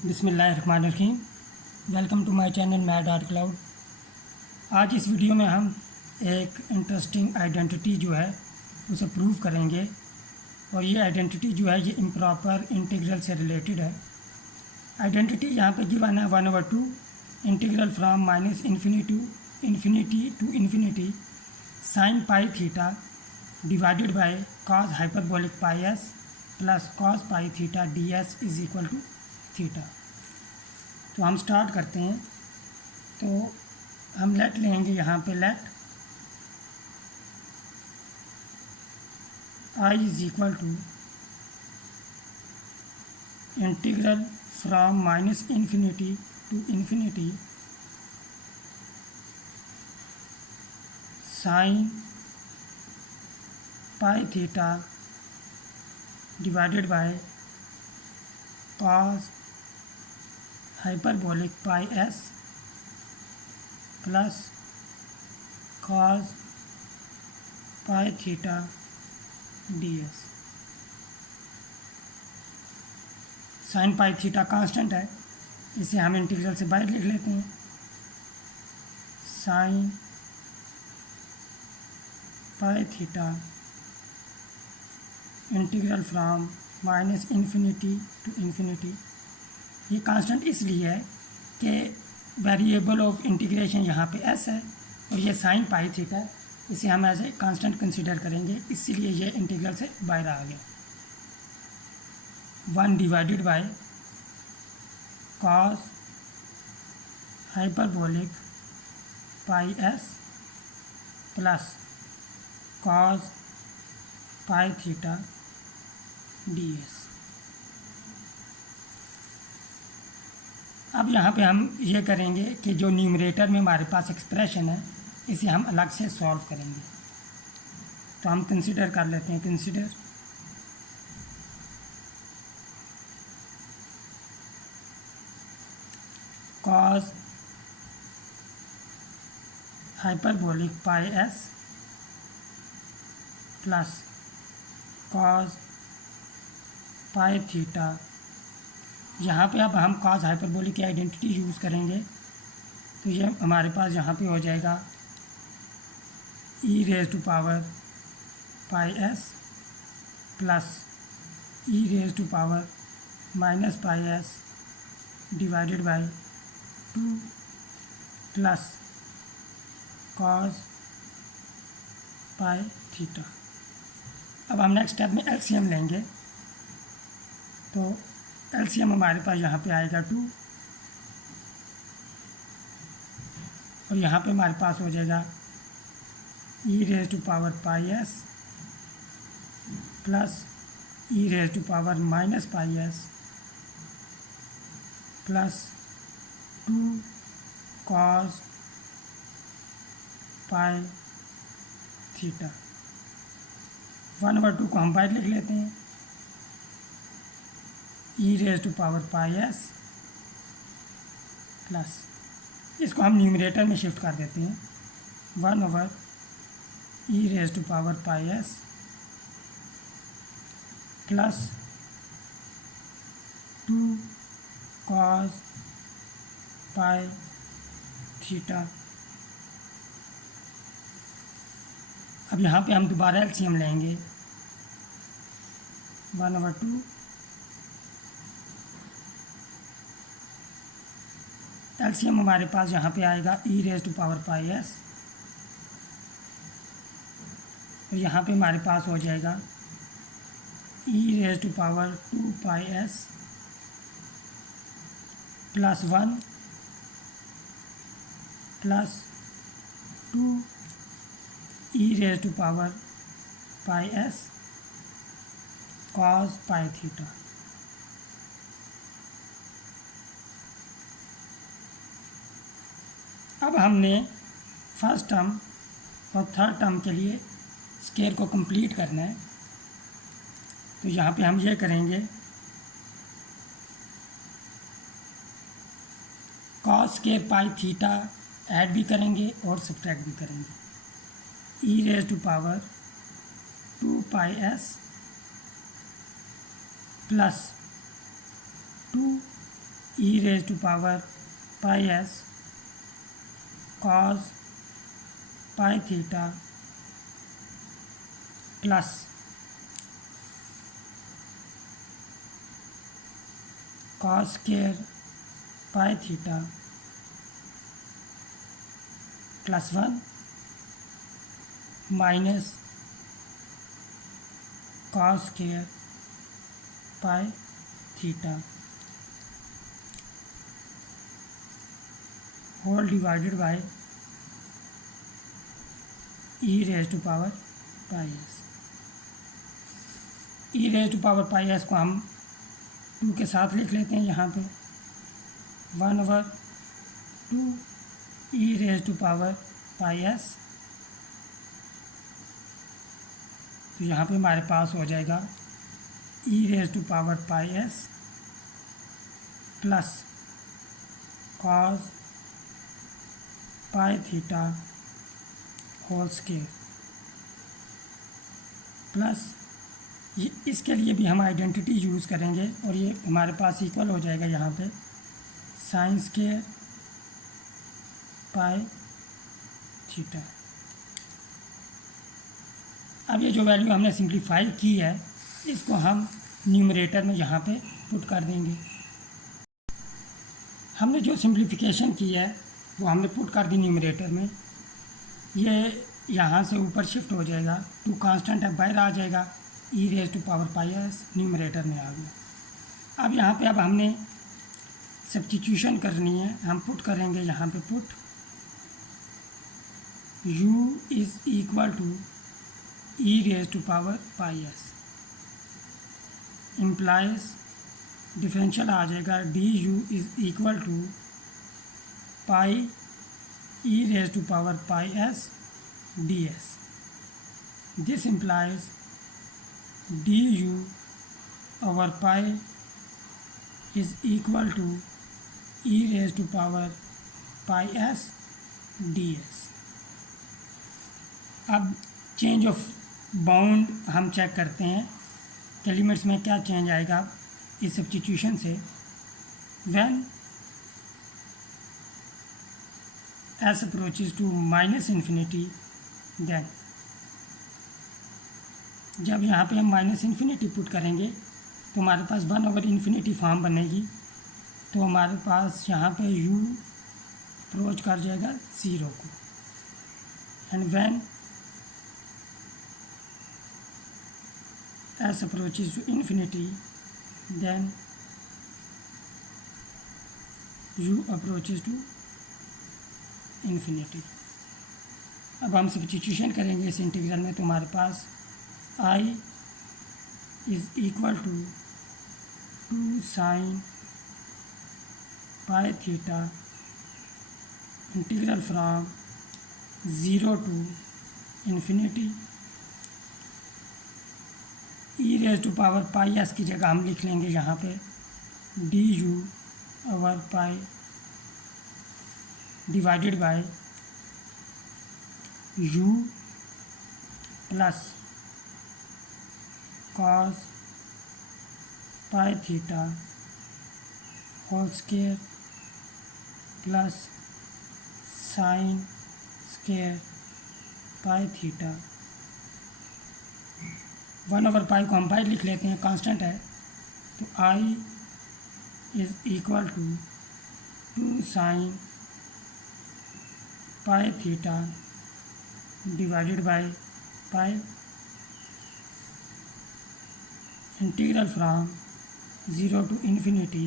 बिस्मिल्लाहिर्रहमानिर्रहीम। Welcome to my channel Mad Art Cloud. आज इस वीडियो में हम एक इंटरेस्टिंग आइडेंटिटी जो है उसे प्रूव करेंगे और ये आइडेंटिटी जो है ये इम्प्रॉपर इंटीग्रल से रिलेटेड है। आइडेंटिटी यहाँ पे गिवन है 1/2 integral from -minus infinity to infinity sine pi theta divided by cos hyperbolic pi s plus cos pi theta d s is equal to theta. तो हम स्टार्ट करते हैं। तो हम लेट लेंगे यहाँ पे let I is equal to integral from -minus infinity to infinity sine pi theta divided by cos hyperbolic pi s plus cos pi theta d s. Sine pi theta constant है, इसे हम इंटीग्रल से बाहर लिख लेते हैं। Sine pi theta integral from -minus infinity to infinity. ये constant इसलिए है कि वेरिएबल ऑफ इंटीग्रेशन यहाँ पे s है और ये साइन पाई थीटा है, इसे हम एज ए कांस्टेंट कंसीडर करेंगे, इसीलिए ये इंटीग्रल से बाहर आ गया। 1 divided by cos hyperbolic pi s plus cos pi theta d S. अब यहाँ पे हम ये करेंगे कि जो न्यूमरेटर में हमारे पास एक्सप्रेशन है इसे हम अलग से सॉल्व करेंगे। तो हम कंसीडर कर लेते हैं, consider cos hyperbolic pi s plus cos pi theta. यहाँ पे अब हम कॉस हाइपरबोलिक की आइडेंटिटी यूज़ करेंगे, तो ये हमारे पास यहाँ पे हो जाएगा e raise to power pi s plus e raise to power minus pi s divided by 2 plus cos pi theta. अब हम नेक्स्ट स्टेप में एलसीएम लेंगे, तो एलसीएम हमारे पास यहाँ पे आएगा 2 और यहाँ पे हमारे पास हो जाएगा e raise to power pi s plus e raise to power minus pi s plus 2 cos pi theta. 1/2 को हम बाहर लिख लेते हैं, e raise to power pi s plus, इसको हम न्यूमरेटर में शिफ्ट कर देते हैं, 1/ई raise to power pi s plus 2 cos pi theta. अब यहाँ पे हम दोबारा एलसीएम लेंगे, 1/2 एलसीएम हमारे पास यहाँ पे आएगा e raise to power pi s और यहाँ पे हमारे पास हो जाएगा e raise to power 2 pi s plus 1 plus 2 e raise to power pi s cos pi theta. अब हमने फर्स्ट टर्म और थर्ड टर्म के लिए स्केयर को कंप्लीट करना है, तो यहाँ पे हम ये करेंगे, cos square pi theta add भी करेंगे और सब्ट्रैक्ट भी करेंगे। E raise to power 2 pi s plus 2 e raise to power pi s cos pi theta plus cos square pi theta plus 1 minus cos square pi theta whole divided by e raise to power pi s. E raise to power pi s को हम 2 के साथ लिख लेते हैं यहाँ पे 1/2 e raise to power pi s. तो यहाँ पे हमारे पास हो जाएगा e raise to power pi s plus cos pi theta whole square plus ये इसके लिए भी हम आइडेंटिटी यूज़ करेंगे और ये हमारे पास इक्वल हो जाएगा यहाँ पे साइन स्क्वायर पाई थीटा। अब ये जो वैल्यू हमने सिंप्लीफाई की है इसको हम न्यूमरेटर में यहाँ पे पुट कर देंगे। हमने जो सिंप्लीफिकेशन की है वो हमने पुट कर दी न्यूमरेटर में। ये यहाँ से ऊपर शिफ्ट हो जाएगा, 2 कांस्टेंट है बाहर आ जाएगा, e raise to power pi s numerator में आ गया। अब यहाँ पे अब हमने सब्स्टिट्यूशन करनी है, हम पुट करेंगे यहाँ पे put u is equal to e raise to power pi s implies differential आ जाएगा d u is equal to pi e raise to power pi s d s. This implies du over pi is equal to e raised to power pi s ds। अब change of bound हम check करते हैं कि limits में क्या change आएगा इस substitution से। When s approaches to minus infinity then जब यहाँ पे हम माइनस इन्फिनिटी पुट करेंगे तो हमारे पास 1/∞ फॉर्म बनेगी। तो हमारे पास यहाँ पे u अप्रोच कर जाएगा 0 को। And when s approaches to infinity then u approaches to infinity। अब हम सब्स्टिट्यूशन करेंगे इस इंटीग्रल में तो हमारे पास I is equal to 2 sin pi theta integral from 0 to infinity e raised to power pi s की जगह हम लिख लेंगे यहाँ पे du over pi divided by u plus cos pi theta whole square plus sin square pi theta। 1/pi को हम पाई लिख लेते हैं, कांस्टेंट है। तो I is equal to 2 sin pi theta divided by pi integral from 0 to infinity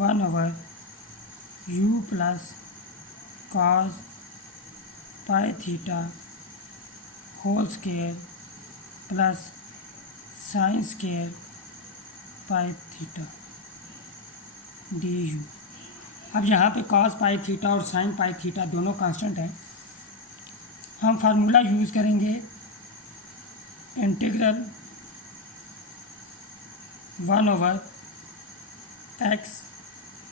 1/u plus cos pi theta whole square plus sin square pi theta du। अब यहाँ पे cos पाई थीटा और sin pi theta दोनों constant हैं। हम formula use करेंगे integral 1/x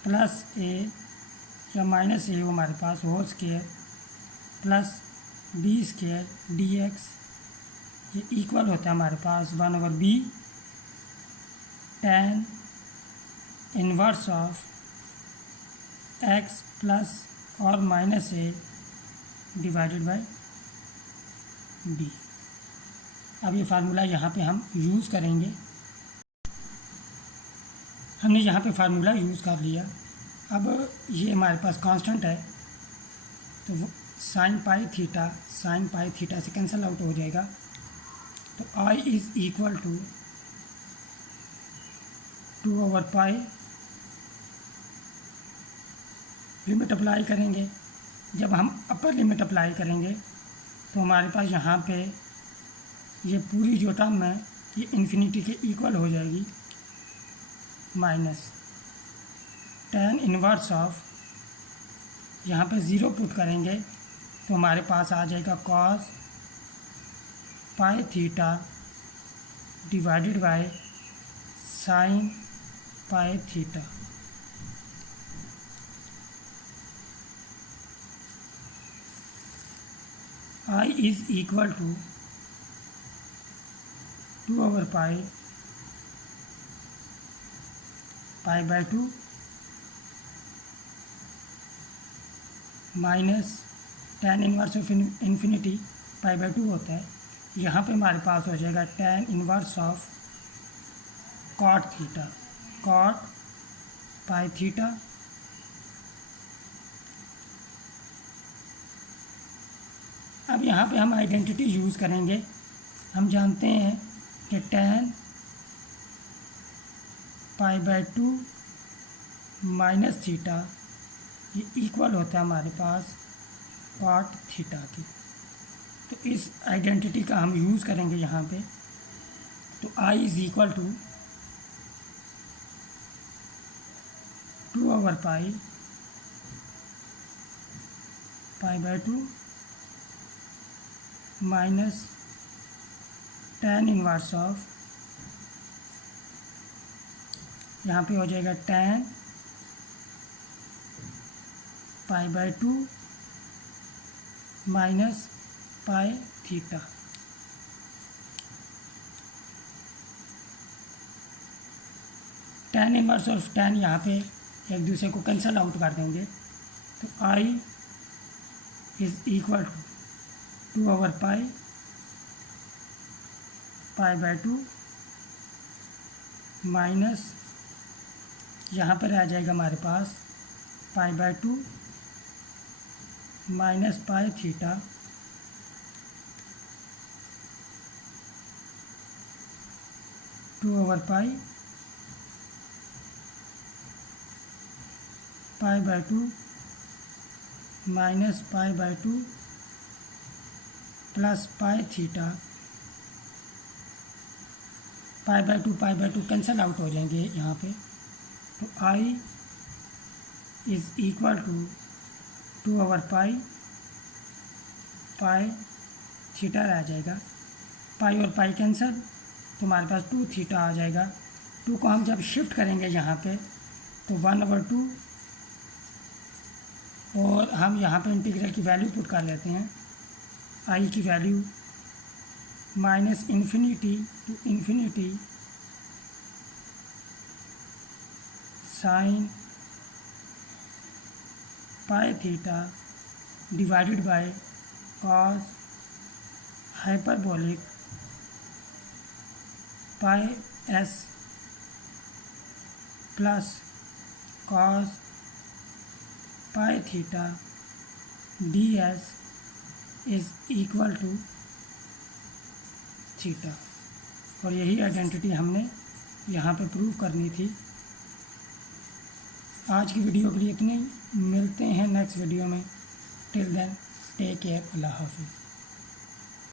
plus a या minus a हमारे पास whole square plus b square dx। ये इक्वल होता है हमारे पास 1/b tan inverse of x plus और minus a divided by b। अब ये फार्मूला यहाँ पे हम यूज़ करेंगे। हमने यहाँ पे फार्मूला यूज़ कर लिया। अब ये हमारे पास कांस्टेंट है, तो साइन पाई थीटा से कैंसिल आउट हो जाएगा। तो I इज़ इक्वल टू 2/पाई, लिमिट अप्लाई करेंगे। जब हम अपर लिमिट अप्लाई करेंगे तो हमारे पास यहाँ पे ये पूरी जो टर्म है ये इन्फिनिटी के इक्वल हो जाएगी, माइनस tan इनवर्स ऑफ, यहाँ पे ज़ीरो पुट करेंगे तो हमारे पास आ जाएगा cos pi theta divided by sine pi theta. I is equal to 2/पाई by 2 minus tan inverse of infinity pi by 2 होता है। यहाँ पे हमारे पास हो जाएगा tan inverse of cot pi theta. अब यहाँ पे हम आइडेंटिटी यूज़ करेंगे। हम जानते हैं कि tan pi by 2 minus theta ये इक्वल होता है हमारे पास कॉट थीटा की। तो इस आइडेंटिटी का हम यूज़ करेंगे यहाँ पे। तो I इज़ इक्वल टू 2/पाई by 2 minus tan inverse of, यहाँ पे हो जाएगा tan pi by 2 minus pi theta. tan inverse of tan यहाँ पे एक दूसरे को कैंसिल आउट कर देंगे। तो I इज़ इक्वल टू 2/पाई बाय 2 माइनस, यहाँ पर आ जाएगा हमारे पास pi by 2 minus pi theta. Two over pi by 2 minus pi by 2 plus pi theta. Pi by 2 cancel out हो जाएंगे यहाँ पे। तो I इज़ इक्वल टू 2/पाई थीटा रह जाएगा। पाई और पाई कैंसिल, तो हमारे पास 2 थीटा आ जाएगा। 2 को हम जब शिफ्ट करेंगे यहाँ पे तो 1/2, और हम यहाँ पे इंटीग्रल की वैल्यू पुट कर लेते हैं। I की value minus infinity to infinity sine pi theta divided by cos hyperbolic pi s plus cos pi theta ds is equal to theta. और यही आइडेंटिटी हमने यहाँ पे प्रूव करनी थी। आज की वीडियो के लिए इतने ही, मिलते हैं नेक्स्ट वीडियो में। टिल देन टेक केयर, अल्लाह हाफिज़।